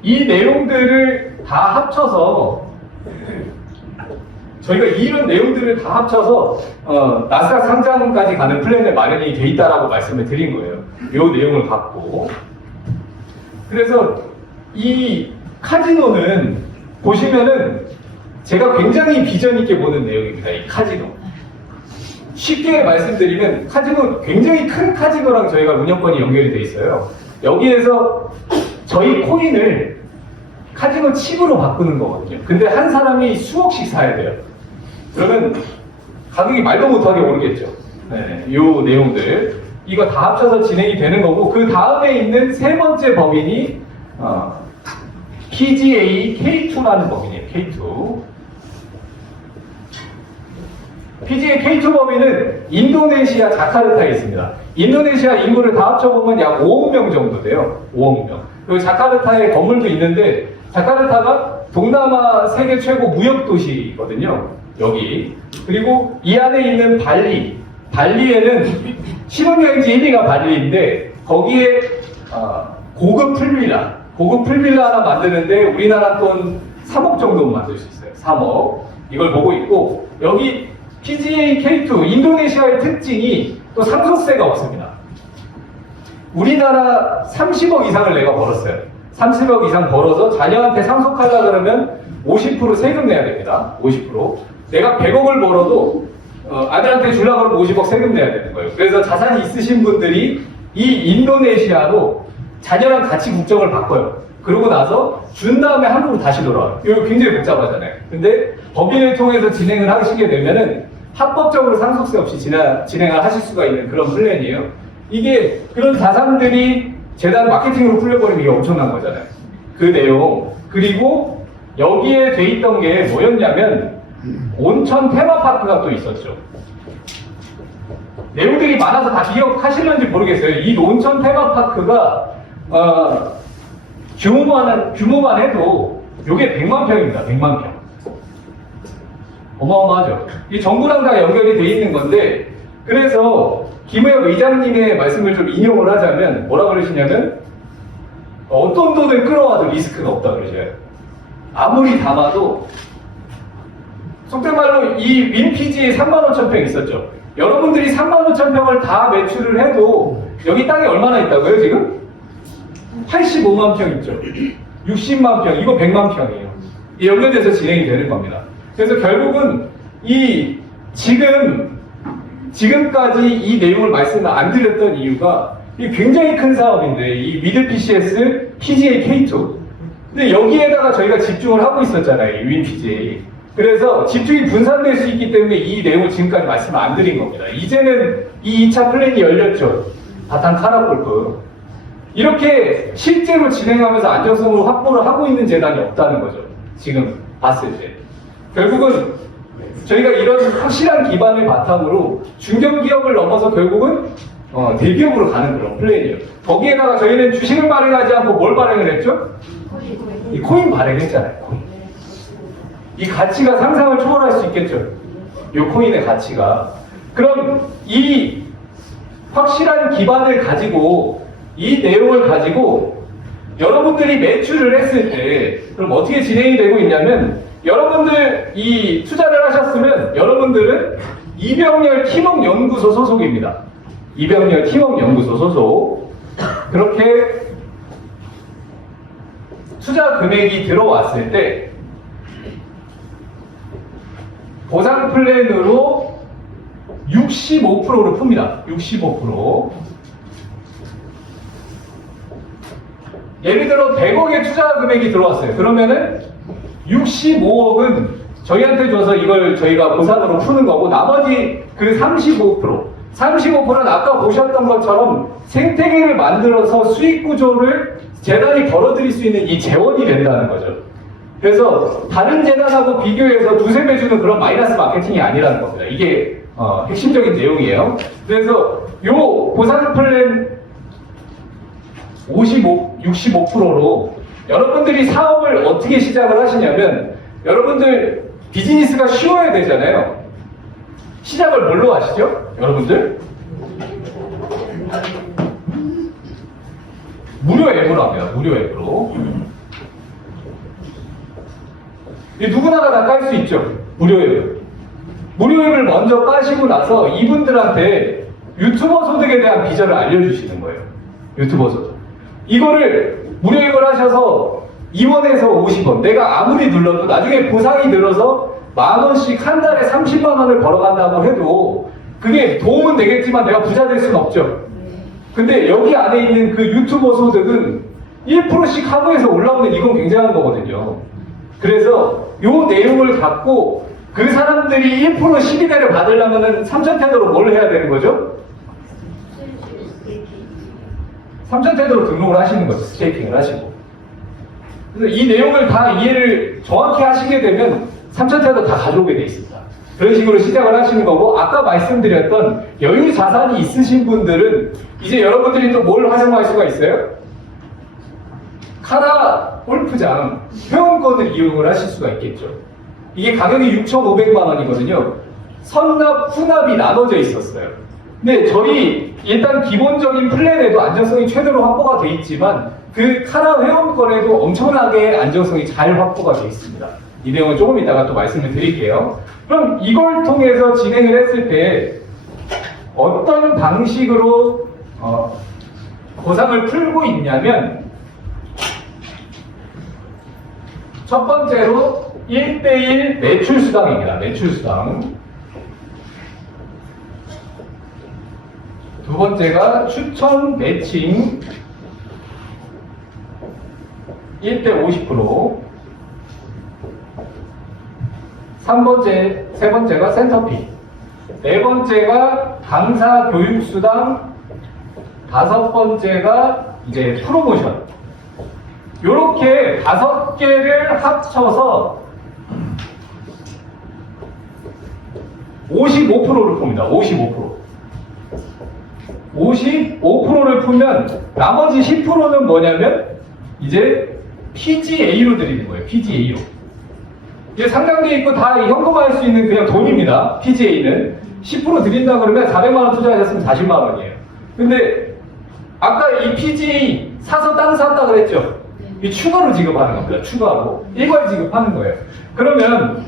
이 내용들을 다 합쳐서, 저희가 이런 내용들을 다 합쳐서 나스닥 상장까지 가는 플랜을 마련이 돼 있다라고 말씀을 드린 거예요. 이 내용을 갖고. 그래서 이 카지노는 보시면은 제가 굉장히 비전 있게 보는 내용입니다. 이 카지노. 쉽게 말씀드리면 카지노, 굉장히 큰 카지노랑 저희가 운영권이 연결이 돼 있어요. 여기에서 저희 코인을 카지노 칩으로 바꾸는 거거든요. 근데 한 사람이 수억씩 사야 돼요. 그러면 가격이 말도 못하게 오르겠죠. 네, 요 내용들 이거 다 합쳐서 진행이 되는 거고, 그 다음에 있는 세 번째 법인이 PGA K2라는 법인이에요. K2. PGA K2 법인은 인도네시아 자카르타에 있습니다. 인도네시아 인구를 다 합쳐보면 약 5억 명 정도 돼요. 5억 명. 그리고 자카르타에 건물도 있는데, 자카르타가 동남아 세계 최고 무역 도시거든요. 여기. 그리고 이 안에 있는 발리에는 신혼여행지 1위가 발리인데, 거기에 고급 풀빌라 하나 만드는데 우리나라 돈 3억 정도 만들 수 있어요. 3억. 이걸 보고 있고, 여기 PGA K2 인도네시아의 특징이 또 상속세가 없습니다. 우리나라 30억 이상을 내가 벌었어요. 30억 이상 벌어서 자녀한테 상속하려고 그러면 50% 세금 내야 됩니다. 50%. 내가 100억을 벌어도 아들한테 주려고 그러면 50억 세금 내야 되는 거예요. 그래서 자산이 있으신 분들이 이 인도네시아로 자녀랑 같이 국적을 바꿔요. 그러고 나서 준 다음에 한국으로 다시 돌아와요. 이거 굉장히 복잡하잖아요. 근데 법인을 통해서 진행을 하시게 되면은 합법적으로 상속세 없이 진행을 하실 수가 있는 그런 플랜이에요. 이게 그런 자산들이 재단 마케팅으로 풀려버리면 이게 엄청난 거잖아요. 그 내용. 그리고 여기에 돼 있던 게 뭐였냐면 온천 테마파크가 또 있었죠. 내용들이 많아서 다 기억하실는지 모르겠어요. 이 온천 테마파크가 규모만 해도 요게 100만 평입니다. 100만 평. 어마어마하죠. 이 정부랑 다 연결이 돼 있는 건데, 그래서 김우혁 의장님의 말씀을 좀 인용을 하자면 뭐라 그러시냐면, 어떤 돈을 끌어와도 리스크가 없다 그러셔요. 아무리 담아도, 속된 말로 이 윈피지에 35,000평 있었죠. 여러분들이 35,000평을 다 매출을 해도 여기 땅이 얼마나 있다고요 지금? 85만 평 있죠. 60만 평, 이거 100만 평이에요. 이 연결돼서 진행이 되는 겁니다. 그래서 결국은 지금까지 이 내용을 말씀을 안 드렸던 이유가 이 굉장히 큰 사업인데, 이 미드 PCS, PGA K2. 근데 여기에다가 저희가 집중을 하고 있었잖아요, 이 윈 PGA. 그래서 집중이 분산될 수 있기 때문에 이 내용을 지금까지 말씀을 안 드린 겁니다. 이제는 이 2차 플랜이 열렸죠. 바탕 카라골프. 이렇게 실제로 진행하면서 안정성으로 확보를 하고 있는 재단이 없다는 거죠. 지금 봤을 때. 결국은 저희가 이런 확실한 기반을 바탕으로 중견기업을 넘어서 결국은 대기업으로 가는 그런 플랜이에요. 거기에다가 저희는 주식을 발행하지 않고 뭘 발행을 했죠? 이 코인 발행했잖아요. 코인. 이 가치가 상상을 초월할 수 있겠죠. 이 코인의 가치가. 그럼 이 확실한 기반을 가지고, 이 내용을 가지고 여러분들이 매출을 했을 때 그럼 어떻게 진행이 되고 있냐면, 여러분들 이 투자를 하셨으면 여러분들은 이병렬 팀웍연구소 소속입니다. 이병렬 팀웍연구소 소속. 그렇게 투자 금액이 들어왔을 때 보상 플랜으로 65%를 풉니다. 65%. 예를 들어 100억의 투자 금액이 들어왔어요. 그러면은 65억은 저희한테 줘서 이걸 저희가 보상으로 푸는 거고, 나머지 그 35%는 아까 보셨던 것처럼 생태계를 만들어서 수익 구조를 재단이 걸어들일 수 있는 이 재원이 된다는 거죠. 그래서 다른 재단하고 비교해서 두세 배 주는 그런 마이너스 마케팅이 아니라는 겁니다. 이게 핵심적인 내용이에요. 그래서 요 보상 플랜 65%로 여러분들이 사업을 어떻게 시작을 하시냐면, 여러분들 비즈니스가 쉬워야 되잖아요. 시작을 뭘로 하시죠? 여러분들? 무료 앱으로 합니다. 무료 앱으로. 누구나가 다 깔 수 있죠. 무료 앱을. 무료 앱을 먼저 까시고 나서 이분들한테 유튜버 소득에 대한 비전을 알려주시는 거예요. 유튜버 소득. 이거를 무료 앱을 하셔서 2원에서 50원, 내가 아무리 눌러도 나중에 보상이 늘어서 10,000원씩 한 달에 30만 원을 벌어간다고 해도 그게 도움은 되겠지만 내가 부자 될 수는 없죠. 근데 여기 안에 있는 그 유튜버 소득은 1%씩 하루에서 올라오는, 이건 굉장한 거거든요. 그래서 요 내용을 갖고 그 사람들이 1% 12대를 받으려면 3,000테더로 뭘 해야 되는 거죠? 3,000테더로 등록을 하시는 거죠. 스테이킹을 하시고. 그래서 이 내용을 다 이해를 정확히 하시게 되면 3,000테더 다 가져오게 돼 있습니다. 그런 식으로 시작을 하시는 거고, 아까 말씀드렸던 여유 자산이 있으신 분들은 이제 여러분들이 또 뭘 활용할 수가 있어요? 카라 골프장 회원권을 이용을 하실 수가 있겠죠. 이게 가격이 6,500만 원이거든요. 선납, 후납이 나눠져 있었어요. 근데 저희 일단 기본적인 플랜에도 안정성이 최대로 확보가 돼 있지만 그 카라 회원권에도 엄청나게 안정성이 잘 확보가 돼 있습니다. 이 내용은 조금 이따가 또 말씀을 드릴게요. 그럼 이걸 통해서 진행을 했을 때 어떤 방식으로 보상을 풀고 있냐면, 첫 번째로 1:1 매출 수당입니다. 매출 수당. 두 번째가 추천 매칭 1:50%. 세 번째가 센터피. 네 번째가 강사 교육 수당. 다섯 번째가 이제 프로모션. 요렇게 5개를 합쳐서 55%를 풉니다. 55%를 풀면 나머지 10%는 뭐냐면 이제 PGA로 드리는 거예요. PGA로. 이게 상장돼 있고 다 현금화할 수 있는 그냥 돈입니다. PGA는 10% 드린다 그러면 400만 원 투자하셨으면 40만 원이에요. 근데 아까 이 PGA 사서 땅 샀다 그랬죠? 이 추가로 지급하는 겁니다. 추가로 일괄 지급하는 거예요. 그러면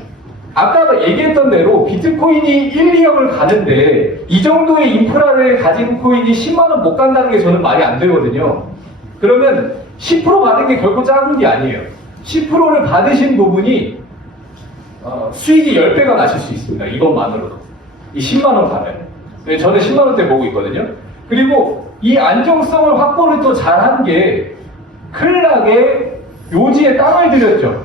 아까 얘기했던 대로 비트코인이 1, 2억을 가는데 이 정도의 인프라를 가진 코인이 10만 원 못 간다는 게 저는 말이 안 되거든요. 그러면 10% 받은 게 결코 작은 게 아니에요. 10%를 받으신 부분이 수익이 10배가 나실 수 있습니다. 이것만으로도. 이 10만 원 가면. 저는 10만 원대 보고 있거든요. 그리고 이 안정성을 확보를 또 잘한 게 클락에 묘지에 땅을 들였죠.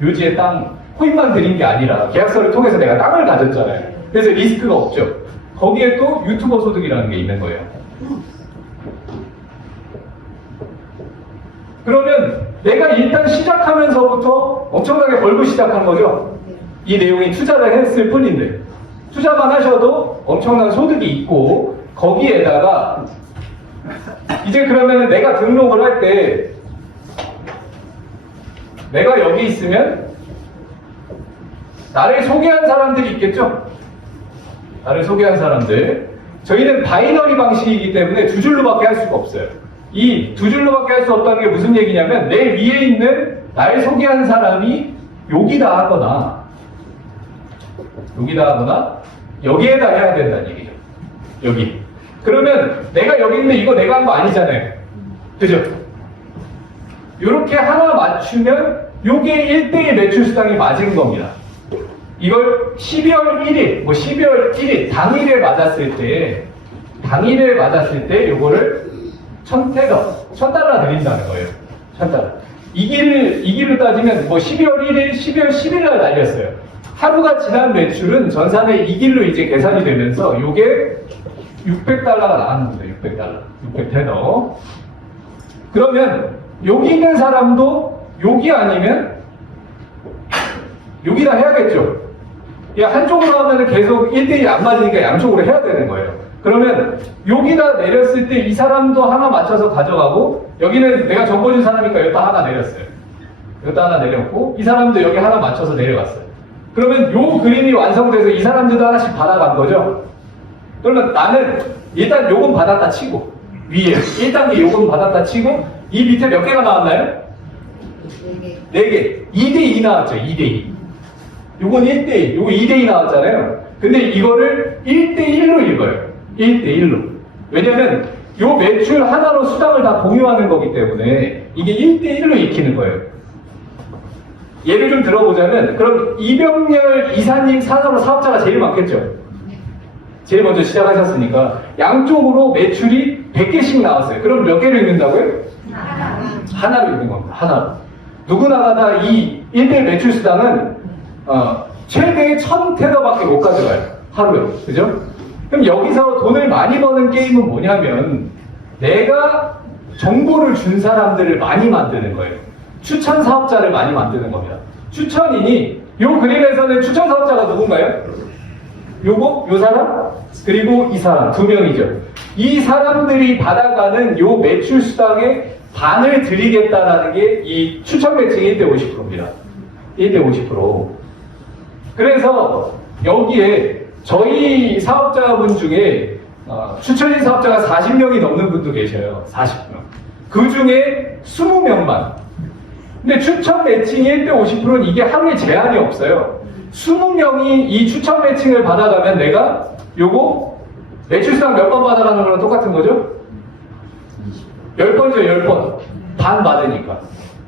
묘지에 땅, 코인만 드린 게 아니라 계약서를 통해서 내가 땅을 가졌잖아요. 그래서 리스크가 없죠. 거기에 또 유튜버 소득이라는 게 있는 거예요. 그러면 내가 일단 시작하면서부터 엄청나게 벌고 시작한 거죠. 이 내용이 투자를 했을 뿐인데 투자만 하셔도 엄청난 소득이 있고 거기에다가 이제 그러면 내가 등록을 할 때 내가 여기 있으면 나를 소개한 사람들이 있겠죠? 나를 소개한 사람들. 저희는 바이너리 방식이기 때문에 두 줄로밖에 할 수가 없어요. 이 두 줄로밖에 할 수 없다는 게 무슨 얘기냐면 내 위에 있는 날 소개한 사람이 여기다 하거나 여기에다 해야 된다는 얘기죠. 여기. 그러면 내가 여기 있는데 이거 내가 한 거 아니잖아요. 그죠? 이렇게 하나 맞추면 요게 1대1 매출 수당이 맞은 겁니다. 이걸 12월 1일, 12월 1일 당일에 맞았을 때 요거를 1000달러 드린다는 거예요. 1000달러. 이 길을 따지면 12월 1일, 12월 10일 날 날렸어요. 하루가 지난 매출은 전산의 이 길로 이제 계산이 되면서 요게 600달러가 나가는 겁니다. 600달러. 그러면 여기 있는 사람도 여기 아니면 여기다 해야겠죠. 한쪽으로 하면 계속 1대1 안 맞으니까 양쪽으로 해야 되는 거예요. 그러면 여기다 내렸을 때 이 사람도 하나 맞춰서 가져가고 여기는 내가 정보준 사람이니까 여기다 하나 내렸어요. 여기다 하나 내렸고 이 사람도 여기 하나 맞춰서 내려갔어요. 그러면 요 그림이 완성돼서 이 사람들도 하나씩 받아간 거죠. 그러면 나는 일단 요건 받았다 치고 위에 1단계 요건 받았다 치고 이 밑에 몇 개가 나왔나요? 4개. 2대2 나왔죠. 2대2. 요건 1대1, 요거 2대2 나왔잖아요. 근데 이거를 1대1로 읽어요. 1대1로. 왜냐면 요 매출 하나로 수당을 다 공유하는 거기 때문에 이게 1대1로 읽히는 거예요. 예를 좀 들어보자면 그럼 이병렬 이사님 산하로 사업자가 제일 많겠죠. 제일 먼저 시작하셨으니까 양쪽으로 매출이 100개씩 나왔어요. 그럼 몇 개를 읽는다고요? 하나로 읽는 겁니다. 하나로. 누구나가 다 이 1대1 매출 수당은 최대 1000테더밖에 못 가져가요. 하루에. 그죠? 그럼 여기서 돈을 많이 버는 게임은 뭐냐면 내가 정보를 준 사람들을 많이 만드는 거예요. 추천 사업자를 많이 만드는 겁니다. 추천인이 요 그림에서는 추천 사업자가 누군가요? 요 사람? 그리고 이 사람. 2명이죠. 이 사람들이 받아가는 요 매출 수당의 반을 드리겠다라는 게 이 추천 매칭 1대 50%입니다. 1대 50%. 그래서 여기에 저희 사업자분 중에 추천인 사업자가 40명이 넘는 분도 계셔요. 40명. 그 중에 20명만. 근데 추천 매칭 1대 50%는 이게 하루에 제한이 없어요. 20명이 이 추천 매칭을 받아가면 내가 요거 매출수당 몇 번 받아가는 거랑 똑같은 거죠? 10번이죠, 10번. 반 받으니까.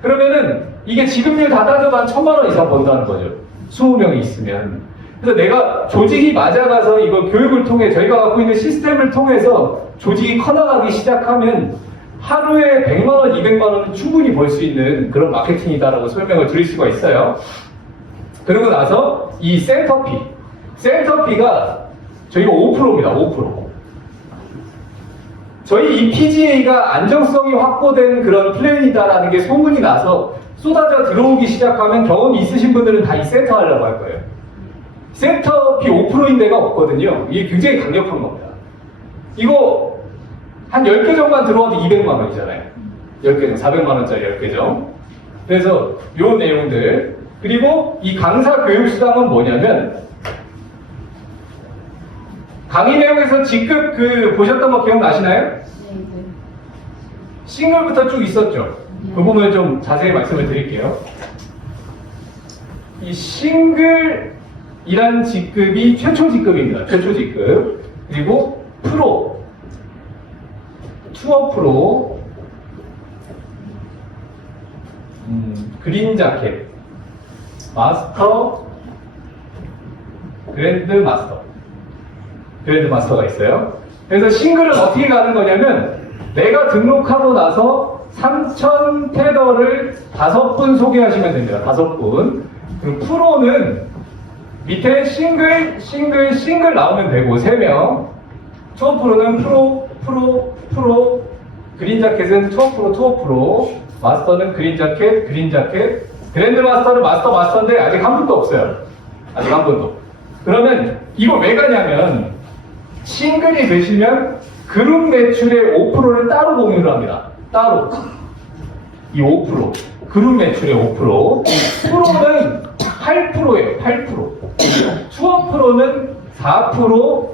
그러면은 이게 지급률 다 따져도 한 1000만 원 이상 번다는 거죠. 20명이 있으면. 그래서 내가 조직이 맞아가서 이걸 교육을 통해 저희가 갖고 있는 시스템을 통해서 조직이 커나가기 시작하면 하루에 100만 원, 200만 원은 충분히 벌 수 있는 그런 마케팅이다라고 설명을 드릴 수가 있어요. 그러고 나서 이 센터피가 저희가 5%입니다. 5%. 저희 이 PGA가 안정성이 확보된 그런 플랜이다라는 게 소문이 나서 쏟아져 들어오기 시작하면 경험이 있으신 분들은 다 이 센터 하려고 할 거예요. 센터피 5%인 데가 없거든요. 이게 굉장히 강력한 겁니다. 이거 한 10개 정도만 들어와도 200만 원이잖아요. 10계정, 400만원짜리 10계정. 그래서 요 내용들. 그리고 이 강사 교육수당은 뭐냐면, 강의 내용에서 직급 보셨던 거 기억나시나요? 네. 싱글부터 쭉 있었죠? 그 부분을 좀 자세히 말씀을 드릴게요. 이 싱글이란 직급이 최초 직급입니다. 최초 직급. 그리고 프로, 투어 프로, 그린 자켓, 마스터, 그랜드 마스터. 그랜드 마스터가 있어요. 그래서 싱글은 어떻게 가는 거냐면, 내가 등록하고 나서 3,000 테더를 5분 소개하시면 됩니다. 5분. 그리고 프로는 밑에 싱글 나오면 되고 3명. 투어 프로는 프로, 그린 자켓은 투어 프로, 마스터는 그린 자켓, 그랜드 마스터는 마스터인데 아직 한 분도 없어요. 아직 한 분도. 그러면 이거 왜 가냐면 싱글이 되시면 그룹 매출의 5%를 따로 공유를 합니다. 따로. 이 5%. 그룹 매출의 5%. 프로는 8%예요. 8%. 투어 프로는 4%,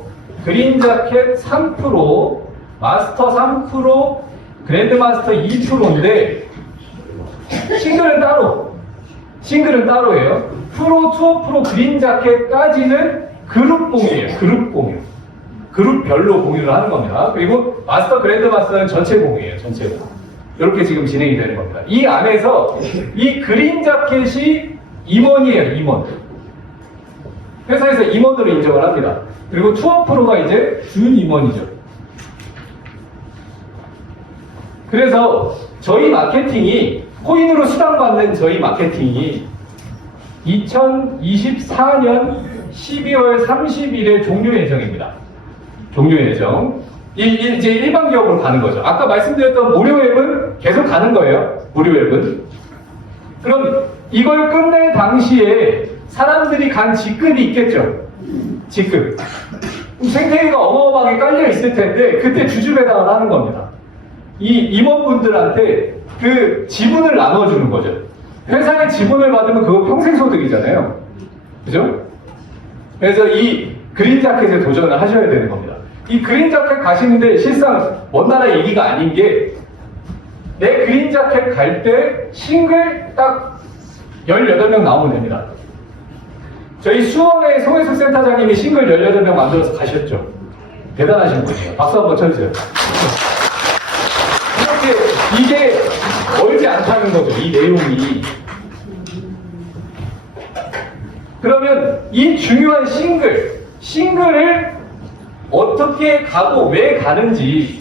그린 자켓 3%, 마스터 3%, 그랜드 마스터 2%인데 싱글은 따로. 싱글은 따로예요. 프로, 투어 프로, 그린 자켓까지는 그룹 공유예요. 그룹 공유. 그룹별로 공유를 하는 겁니다. 그리고 마스터, 그랜드 마스터는 전체 공유예요. 전체 공유. 이렇게 지금 진행이 되는 겁니다. 이 안에서 이 그린 자켓이 임원이에요. 임원. 회사에서 임원으로 인정을 합니다. 그리고 투어 프로가 이제 준 임원이죠. 그래서 저희 마케팅이 코인으로 수당받는 저희 마케팅이 2024년 12월 30일에 종료 예정입니다. 종료 예정. 이제 일반 기업으로 가는 거죠. 아까 말씀드렸던 무료 앱은 계속 가는 거예요. 무료 앱은. 그럼 이걸 끝낼 당시에 사람들이 간 직급이 있겠죠. 직급. 생태계가 어마어마하게 깔려 있을 텐데 그때 주주배당을 하는 겁니다. 이 임원분들한테 그 지분을 나눠주는 거죠. 회사의 지분을 받으면 그거 평생 소득이잖아요. 그죠? 그래서 이 그린 자켓에 도전을 하셔야 되는 겁니다. 이 그린 자켓 가시는데 실상 먼 나라 얘기가 아닌 게 내 그린 자켓 갈 때 싱글 딱 18명 나오면 됩니다. 저희 수원의 송혜숙 센터장님이 싱글 18명 만들어서 가셨죠. 대단하신 분이에요. 박수 한번 쳐주세요. 이게 멀지 않다는 거죠. 이 내용이. 그러면 이 중요한 싱글을 어떻게 가고 왜 가는지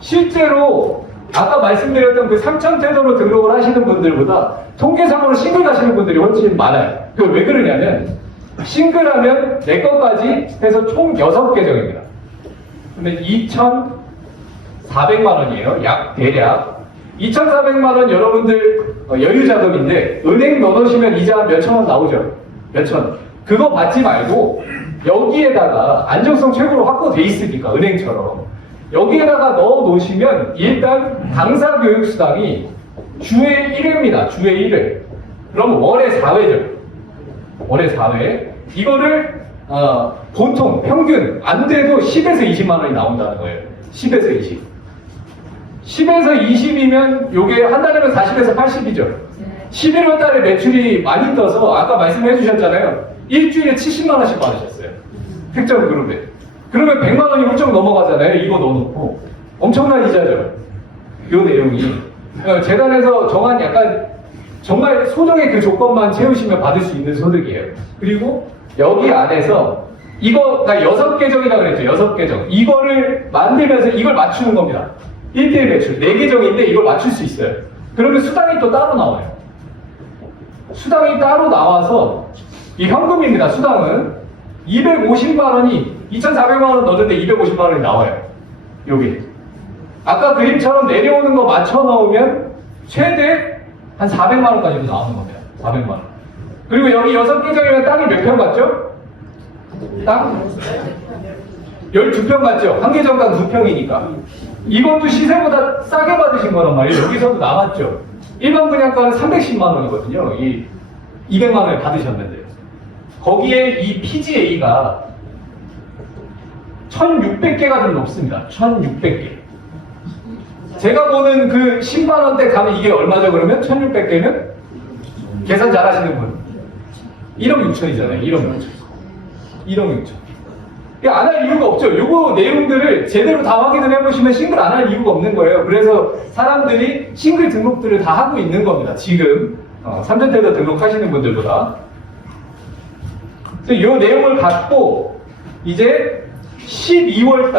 실제로 아까 말씀드렸던 그 3,000 테더로 등록을 하시는 분들보다 통계상으로 싱글 가시는 분들이 훨씬 많아요. 그 왜 그러냐면 싱글하면 내 것까지 해서 총 6계정입니다. 그러면 2,400만 원이에요. 약 대략 2,400만 원 여러분들 여유 자금인데 은행 넣으시면 이자 몇천 원 나오죠. 몇천 원. 그거 받지 말고 여기에다가 안정성 최고로 확보돼 있으니까 은행처럼 여기에다가 넣어 놓으시면 일단 강사 교육 수당이 주에 1회입니다. 주에 1회. 그럼 월에 4회죠. 월에 4회. 이거를 보통 평균 안 돼도 10에서 20만 원이 나온다는 거예요. 10에서 20. 10에서 20이면 요게 한 달이면 40에서 80이죠. 11월 달에 매출이 많이 떠서 아까 말씀해 주셨잖아요. 일주일에 70만 원씩 받으셨어요. 특정 그룹에. 그러면 100만 원이 훌쩍 넘어가잖아요. 이거 넣어놓고. 엄청난 이자죠. 요 내용이. 재단에서 정한 약간 정말 소정의 그 조건만 채우시면 받을 수 있는 소득이에요. 그리고 여기 안에서 이거 나 6계정이라고 그랬죠. 6계정. 이거를 만들면서 이걸 맞추는 겁니다. 1대1 매출. 4계정인데 이걸 맞출 수 있어요. 그러면 수당이 또 따로 나와요. 수당이 따로 나와서 이 현금입니다. 수당은 250만 원이 2,400만 원 넣었는데 250만 원이 나와요. 여기. 아까 그림처럼 내려오는 거 맞춰 넣으면 최대 한 400만 원까지도 나오는 겁니다. 400만 원. 그리고 여기 6계정이면 땅이 몇 평 같죠? 땅? 12평 같죠? 한 계정당 2평이니까. 이것도 시세보다 싸게 받으신 거란 말이에요. 여기서도 나왔죠. 일반 분양가는 310만 원이거든요. 이 200만 원을 받으셨는데 거기에 이 PGA가 1600개가 좀 높습니다. 1600개. 제가 보는 그 10만 원대 가면 이게 얼마죠 그러면? 1600개면? 계산 잘 하시는 분. 1억 6천이잖아요. 1억 6천. 1억 6천. 안 할 이유가 없죠. 요거 내용들을 제대로 다 확인을 해보시면 싱글 안 할 이유가 없는 거예요. 그래서 사람들이 싱글 등록들을 다 하고 있는 겁니다. 지금 3전택도 등록하시는 분들보다. 그래서 이 내용을 갖고 이제 12월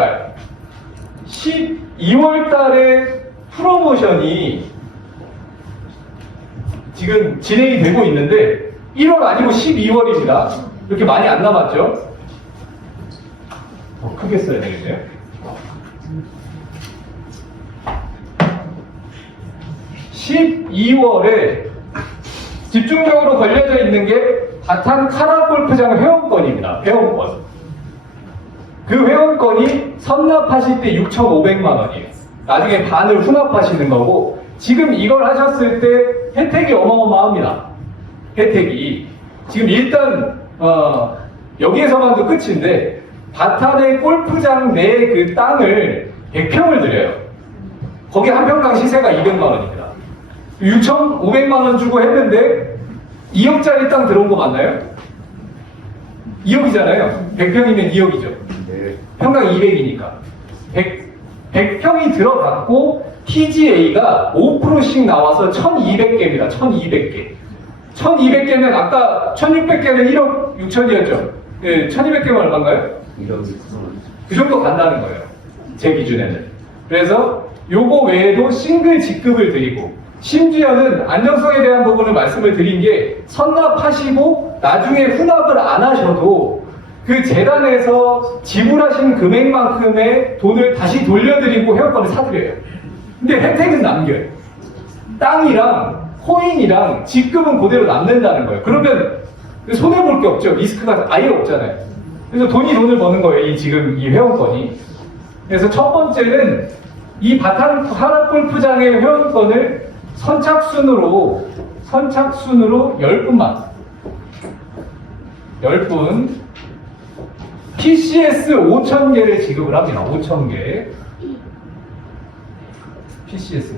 달에 프로모션이 지금 진행이 되고 있는데 1월 아니고 12월입니다. 이렇게 많이 안 남았죠? 더 크게 써야 되겠네요. 12월에 집중적으로 걸려져 있는 게 바탄 카라골프장 회원권입니다. 회원권. 그 회원권이 선납하실 때 6,500만 원이에요. 나중에 반을 후납하시는 거고 지금 이걸 하셨을 때 혜택이 어마어마합니다. 혜택이. 지금 일단 여기에서만도 끝인데 바탄의 골프장 내 그 땅을 100평을 드려요. 거기 한 평당 시세가 200만 원입니다. 6,500만 원 주고 했는데 2억짜리 땅 들어온 거 맞나요? 2억이잖아요. 100평이면 2억이죠. 평당 200이니까. 100평이 들어갔고 PGA가 5%씩 나와서 1200개입니다. 1200개. 1200개면 아까 1600개는 1억 6천이었죠. 네, 1200개면 얼마인가요? 그 정도 간다는 거예요. 제 기준에는. 그래서 요거 외에도 싱글 직급을 드리고 심지어는 안정성에 대한 부분을 말씀을 드린 게 선납하시고 나중에 후납을 안 하셔도 그 재단에서 지불하신 금액만큼의 돈을 다시 돌려드리고 회원권을 사드려요. 근데 혜택은 남겨요. 땅이랑 코인이랑 직급은 그대로 남는다는 거예요. 그러면 손해볼 게 없죠. 리스크가 아예 없잖아요. 그래서 돈을 버는 거예요. 지금 이 회원권이. 그래서 첫 번째는 이 바탄 하락골프장의 회원권을 선착순으로 10분만 10분 PCS 5,000개를 지급을 합니다. 5,000개 PCS.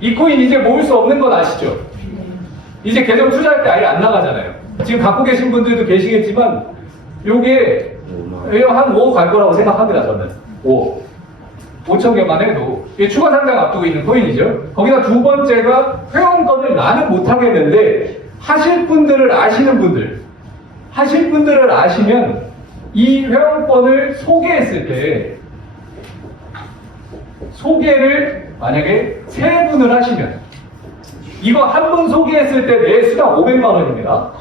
이 코인 이제 모을 수 없는 건 아시죠? 이제 계정 투자할 때 아예 안 나가잖아요. 지금 갖고 계신 분들도 계시겠지만 요게 한 5억 갈 거라고 생각합니다. 저는 5,000개만 해도 이게 추가 상장 앞두고 있는 코인이죠. 거기다 두 번째가 회원권을 나는 못 하겠는데 하실 분들을 아시는 분들 아시면 이 회원권을 소개했을 때 소개를 만약에 3분을 하시면 이거 한 분 소개했을 때 내 수당 500만 원입니다.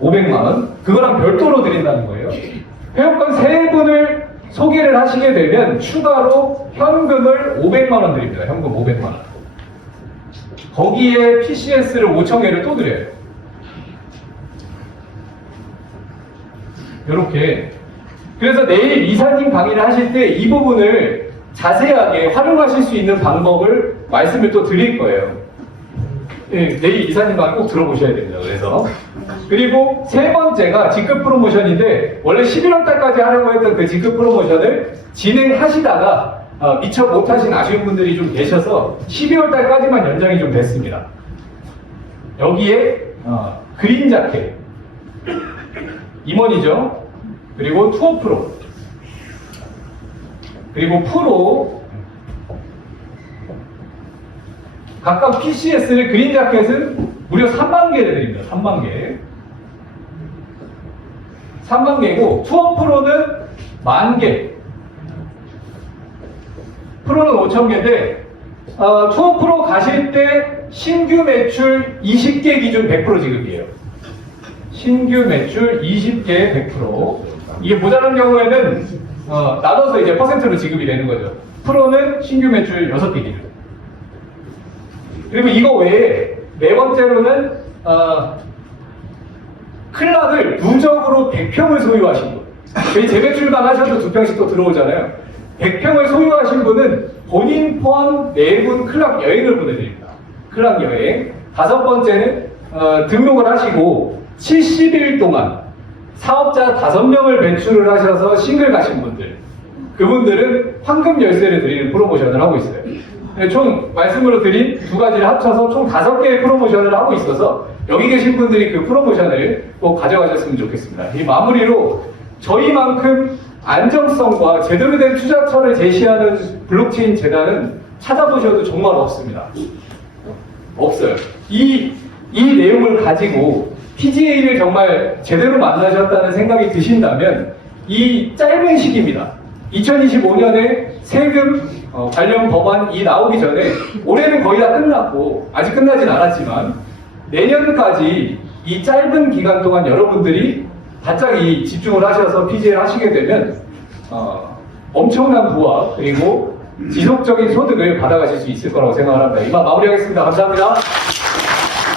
500만 원. 그거랑 별도로 드린다는 거예요. 회원권 3분을 소개를 하시게 되면 추가로 현금을 500만 원 드립니다. 현금 500만 원. 거기에 PCS를 5,000개를 또 드려요. 이렇게. 그래서 내일 이사님 강의를 하실 때 이 부분을 자세하게 활용하실 수 있는 방법을 말씀을 또 드릴 거예요. 네, 내일 이사님 강의 꼭 들어보셔야 됩니다. 그리고 세 번째가 직급 프로모션인데 원래 11월 달까지 하려고 했던 그 직급 프로모션을 진행하시다가 미처 못하신 아쉬운 분들이 좀 계셔서 12월 달까지만 연장이 좀 됐습니다. 여기에 그린 자켓 임원이죠. 그리고 투어 프로 그리고 프로 각각 PCS를 그린 자켓은 무려 3만 개를 드립니다. 3만 개. 3만 개고 투어 프로는 10,000개. 프로는 5,000개인데 투어 프로 가실 때 신규 매출 20개 기준 100% 지급이에요. 신규 매출 20개 100%. 이게 모자란 경우에는 나눠서 이제 퍼센트로 지급이 되는 거죠. 프로는 신규 매출 6개 기준. 그리고 이거 외에 네 번째로는 클락을 누적으로 100평을 소유하신 분. 저희 재배출만 하셔도 2평씩 또 들어오잖아요. 100평을 소유하신 분은 본인 포함 4분 클럽 여행을 보내드립니다. 클럽 여행. 5번째는 등록을 하시고 70일 동안 사업자 5명을 배출을 하셔서 싱글 가신 분들, 그분들은 황금 열쇠를 드리는 프로모션을 하고 있어요. 총 말씀으로 드린 2가지를 합쳐서 총 5개의 프로모션을 하고 있어서 여기 계신 분들이 그 프로모션을 꼭 가져가셨으면 좋겠습니다. 이 마무리로 저희만큼 안정성과 제대로 된 투자처를 제시하는 블록체인 재단은 찾아보셔도 정말 없습니다. 없어요. 이 내용을 가지고 PGA를 정말 제대로 만나셨다는 생각이 드신다면 이 짧은 시기입니다. 2025년에 세금 관련 법안이 나오기 전에 올해는 거의 다 끝났고 아직 끝나진 않았지만 내년까지 이 짧은 기간 동안 여러분들이 바짝 이 집중을 하셔서 PGA를 하시게 되면 엄청난 부와 그리고 지속적인 소득을 받아가실 수 있을 거라고 생각을 합니다. 이만 마무리하겠습니다. 감사합니다.